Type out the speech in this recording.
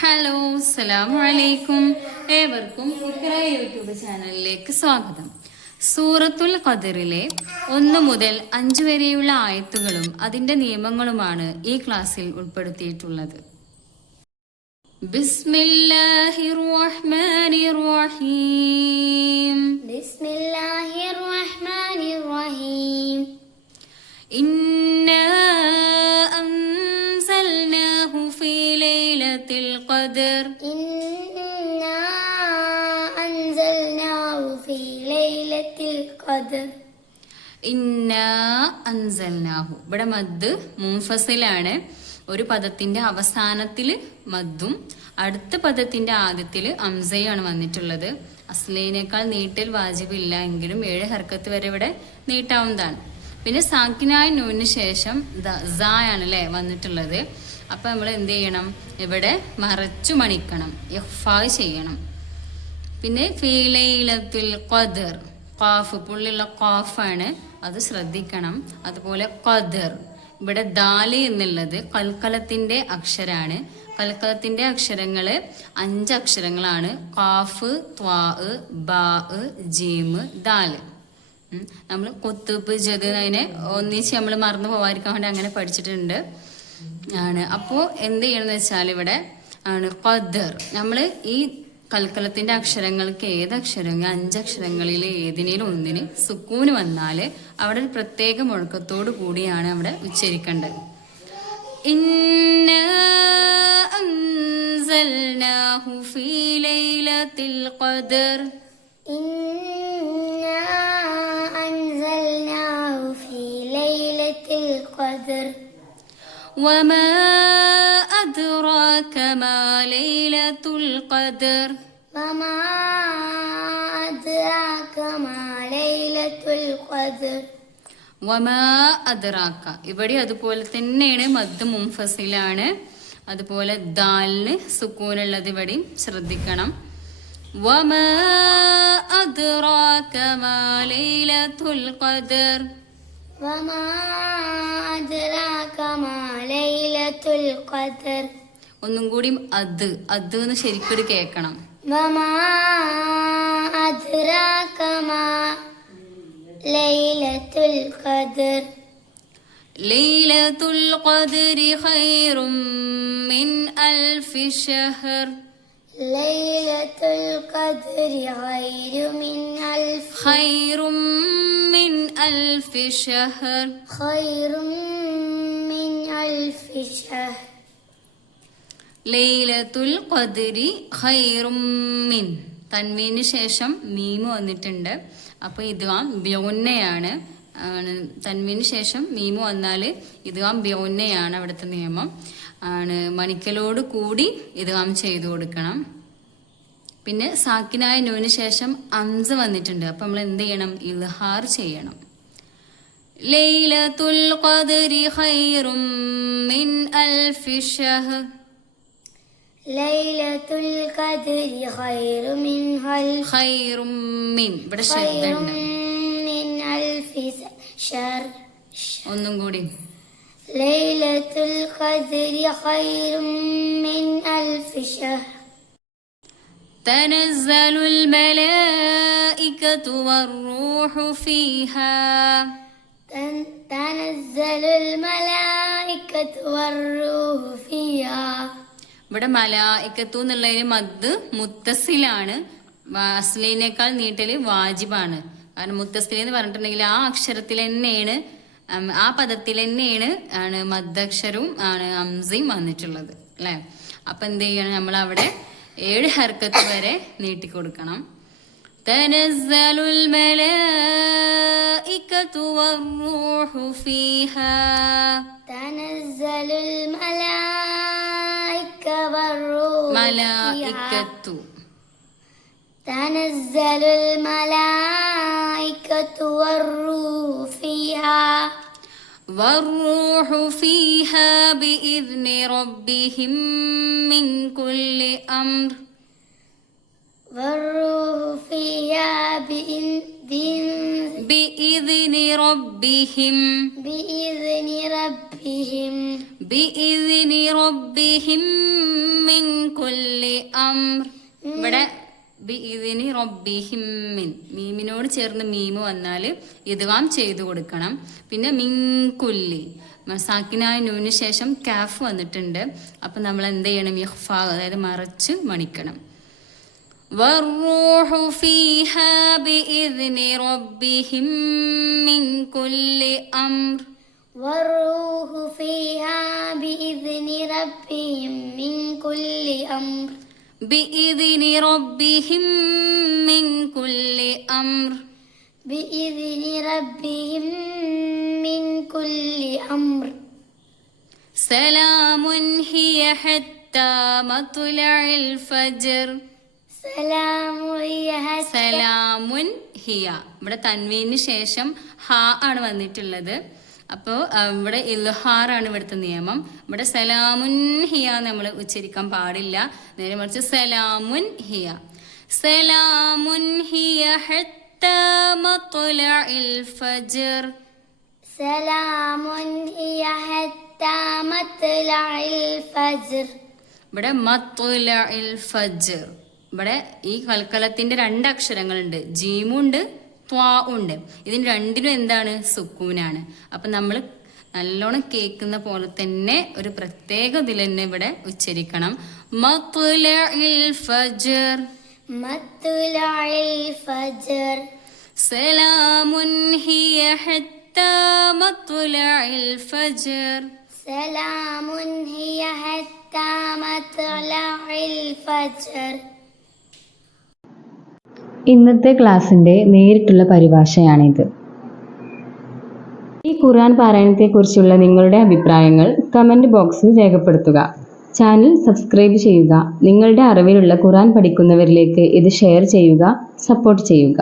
Hello, അസ്സലാമു അലൈക്കും. ഏവർക്കും ഇഖ്റ യൂട്യൂബ് ചാനലിലേക്ക് സ്വാഗതം. സൂറത്തുൽ ഖദറിലെ 1 മുതൽ 5 വരെയുള്ള ആയത്തുകളും അതിന്റെ നിയമങ്ങളുമാണ് ഈ ക്ലാസ്സിൽ ഉൾപ്പെടുത്തിയിട്ടുള്ളത്. ബിസ്മില്ലാഹിർ റഹ്മാനിർ റഹീം. ബിസ്മില്ലാഹിർ റഹ്മാനിർ റഹീം. ഇന്നാ അൻസൽനാഹു ഫീ ലൈലത്തിൽ ഖദർ. ഇന്നാ അൻസൽനാഹു ഫീ ലൈലത്തിൽ ഖദർ. ഇന്നാ അൻസൽനാഹു. ഇവിടെ മദ് മുൻഫസിലാണ്. ഒരു പദത്തിന്റെ അവസാനത്തിൽ മദ്ദും അടുത്ത പദത്തിന്റെ ആദ്യത്തില് അംസയാണ് വന്നിട്ടുള്ളത്. അസ്ലീനേക്കാൾ നീട്ടൽ വാജിബില്ല എങ്കിലും 7 ഹർക്കത്ത് വരെ ഇവിടെ നീട്ടാവുന്നതാണ്. പിന്നെ സാക്കിനായ നൂന് ശേഷം ആണ് അല്ലേ വന്നിട്ടുള്ളത്. അപ്പൊ നമ്മൾ എന്ത് ചെയ്യണം? ഇവിടെ മറച്ചു മണിക്കണം, ഇഖ്ഫാ ചെയ്യണം. പിന്നെ ഫീലൈലത്തുൽ ഖദർ, ഖാഫ് പുള്ളിയുള്ള ഖാഫാണ്, അത് ശ്രദ്ധിക്കണം. അതുപോലെ ഖദർ, ഇവിടെ ദാല് എന്നുള്ളത് കൽക്കലത്തിന്റെ അക്ഷരാണ്. കൽക്കലത്തിന്റെ അക്ഷരങ്ങള് 5 അക്ഷരങ്ങളാണ്. ഖാഫ്, ത്വാ, ബാ, ജീമ്, ദാല്. നമ്മൾ കൊത്തുപ്പ് ജത് അതിനെ ഒന്നിച്ച് നമ്മൾ മറന്നു പോവാതിരിക്കാൻ വേണ്ടി അങ്ങനെ പഠിച്ചിട്ടുണ്ട് ആണ്. അപ്പോൾ എന്ത് ചെയ്യണമെന്ന് വെച്ചാൽ ഇവിടെ ആണ് ഖദർ. നമ്മൾ ഈ കൽക്കലത്തിന്റെ അക്ഷരങ്ങൾക്ക് ഏതക്ഷരം 5 അക്ഷരങ്ങളിൽ ഏതിനേലും ഒന്നിന് സുക്കൂന് വന്നാൽ അവിടെ ഒരു പ്രത്യേക മുഴക്കത്തോടു കൂടിയാണ് അവിടെ ഉച്ചരിക്കേണ്ടത്. ഇന്നാ അൻസൽനാഹു ഫീ ലൈലത്തിൽ ഖദർ. ഇന്നാ അൻസൽനാഹു ഫീ ലൈലത്തിൽ ഖദർ. വമാ അദ്റാക മാ ലൈലത്തുൽ ഖദർ. വമാ അദ്റാക മാ ലൈലത്തുൽ ഖദർ. വമാ അദ്റാക, ഇവിടെ അതുപോലെ തന്നെയാണ്, മദ് മുൻഫസിലാണ്. അതുപോലെ ദാലിന് സുക്കൂനുള്ളത് ഇവിടെയും ശ്രദ്ധിക്കണം. വമാ അദ്റാക മാ ലൈലത്തുൽ ഖദർ. വമാ അദ്റാക മാ ലൈലത്തുൽ ഖദർ. ഒന്നും കൂടി അത് എന്ന് ശരിക്കൊരു കേൾക്കണം. വമാ അദ്റാക മാ ലൈലത്തുൽ ഖദർ. ലൈലത്തുൽ ഖദ്രി ഖൈറും മിൻ അൽഫി ഷഹർ. ലൈലത്തുൽ ഖദ്രി ഖൈറും മിൻ അൽഫി ഷഹർ. ഖൈറും മിൻ അൽഫി ഷഹർ. ലൈലത്തുൽ ഖദ്രി ഖൈറും മിൻ, തൻവീന് ശേഷം മീമ് വന്നിട്ടുണ്ട്. അപ്പൊ ഇദ്ഗാം ബ്യൗന്നയാണ്. തൻവീന് ശേഷം മീമ് വന്നാൽ ഇദ്ഗാം ബ്യൗന്നയാണ് അവിടുത്തെ നിയമം ആണ്. മണിക്കലോട് കൂടി ഇദ്ഗാം ചെയ്തു കൊടുക്കണം. പിന്നെ സാക്കിനായ നൂന് ശേഷം അംസ വന്നിട്ടുണ്ട്. അപ്പൊ നമ്മൾ എന്ത് ചെയ്യണം? ഇൽഹാർ ചെയ്യണം. ലൈലത്തുൽ ഖദ്രി ഖൈറും മിൻ അൽഫി ഷഹർ. ലൈലത്തുൽ ഖദ്രി ഖൈറും മിൻ ഇവിടെ ശബ്ദമുണ്ട്. മിൻ അൽഫി ഷഹർ. ഒന്നും കൂടി. ലൈലത്തുൽ ഖദ്രി ഖൈറും മിൻ അൽഫി ഷഹർ. തനസ്സലുൽ മലായികതു വറൂഹു ഫീഹാ. തനസ്സലുൽ മലായികതു വറൂഹു ഫീഹാ. ഇവിടെ മലായികത്തു എന്നുള്ളതിന് മദ് മുത്തസിലാണ്. അസ്ലീനേക്കാൾ നീട്ടല് വാജിബാണ്. കാരണം മുത്തസിൽ എന്ന് പറഞ്ഞിട്ടുണ്ടെങ്കിൽ ആ അക്ഷരത്തിൽ തന്നെയാണ്, ആ പദത്തിൽ തന്നെയാണ് ആണ് മദ്ദക്ഷരവും ആണ് അംസയും വന്നിട്ടുള്ളത് അല്ലെ. അപ്പൊ എന്ത് ചെയ്യണം? നമ്മൾ അവിടെ 7 ഹർക്കത്ത് വരെ നീട്ടിക്കൊടുക്കണം. തനസ്സലുൽ മലായികതു വറൂഹു ഫീഹാ. തനസ്സലുൽ മലായികത്തു. തനസ്സലുൽ മലായികത്തു വറൂഹു ഫീഹാ. വറൂഹു ഫീഹാ ബിഇذن റബ്ബിഹിം മിൻ കുല്ലി അംർ. വറൂഹു ഫീഹാ بإذن ربهم بإذن ربهم بإذن ربهم മിൻ കുല്ലി അംർ. ഇവിടെ ബിഇദ്നി റബ്ബിഹിം മിൻ, മീമിനോട് ചേർന്ന് മീമ് വന്നാൽ ഇദ്ഗാം ചെയ്തു കൊടുക്കണം. പിന്നെ മിൻ കുല്ലി, സാക്കിനായ നൂന് ശേഷം കാഫ് വന്നിട്ടുണ്ട്. അപ്പം നമ്മൾ എന്ത് ചെയ്യണം? ഇഖ്ഫാ, അതായത് മറച്ച് മണിക്കണം. വറൂഹു ഫീഹാ ബിഇദ്നി റബ്ബിഹിം മിൻ കുല്ലി അംർ. والروح فيها بإذن ربهم من كل أمر. بإذن ربهم من كل أمر. بإذن ربهم من كل أمر. سلام هي حتى مطلع الفجر. സലാമുൻ ഹിയ, ഇവിടെ തൻവീന് ശേഷം ഹാ ആണ് വന്നിട്ടുള്ളത്. അപ്പോൾ ഇവിടെ ഇൽഹാറാണ് ഇവിടുത്തെ നിയമം. ഇവിടെ സലാമുൻ ഹിയ നമ്മൾ ഉച്ചരിക്കാൻ പാടില്ല, നേരെ മറിച്ച് സലാമുൻ ഹിയ. സലാമുൻ ഹിയ ഹത്താ മത്ലഇൽ ഫജ്ർ. സലാമുൻ ഹിയ ഹത്താ മത്ലഇൽ ഫജ്ർ. ഇവിടെ മത്ലഇൽ ഫജ്ർ, ഇവിടെ ഈ കൽക്കലത്തിന്റെ 2 അക്ഷരങ്ങളുണ്ട്, ജീമുണ്ട് ത്വാ ഉണ്ട്. ഇതിന് രണ്ടിനും എന്താണ്? സുക്കൂനാണ്. അപ്പം നമ്മൾ നല്ലോണം കേൾക്കുന്ന പോലെ തന്നെ ഒരു പ്രത്യേക ഇതിൽ തന്നെ ഇവിടെ ഉച്ചരിക്കണം. മത്ലഇൽ ഫജ്ർ. മത്ലഇൽ ഫജ്ർ. സലാമുൻ ഹിയ ഹത്താ മത്ലഇൽ ഫജ്ർ. സലാമുൻ ഹിയ ഹത്താ മത്ലഇൽ ഫജ്ർ. ഇന്നത്തെ ക്ലാസ്സിൻ്റെ നേരിട്ടുള്ള പരിഭാഷയാണിത്. ഈ ഖുർആൻ പാരായണത്തെക്കുറിച്ചുള്ള നിങ്ങളുടെ അഭിപ്രായങ്ങൾ കമൻറ്റ് ബോക്സിൽ രേഖപ്പെടുത്തുക. ചാനൽ സബ്സ്ക്രൈബ് ചെയ്യുക. നിങ്ങളുടെ അറിവിലുള്ള ഖുർആൻ പഠിക്കുന്നവരിലേക്ക് ഇത് ഷെയർ ചെയ്യുക, സപ്പോർട്ട് ചെയ്യുക.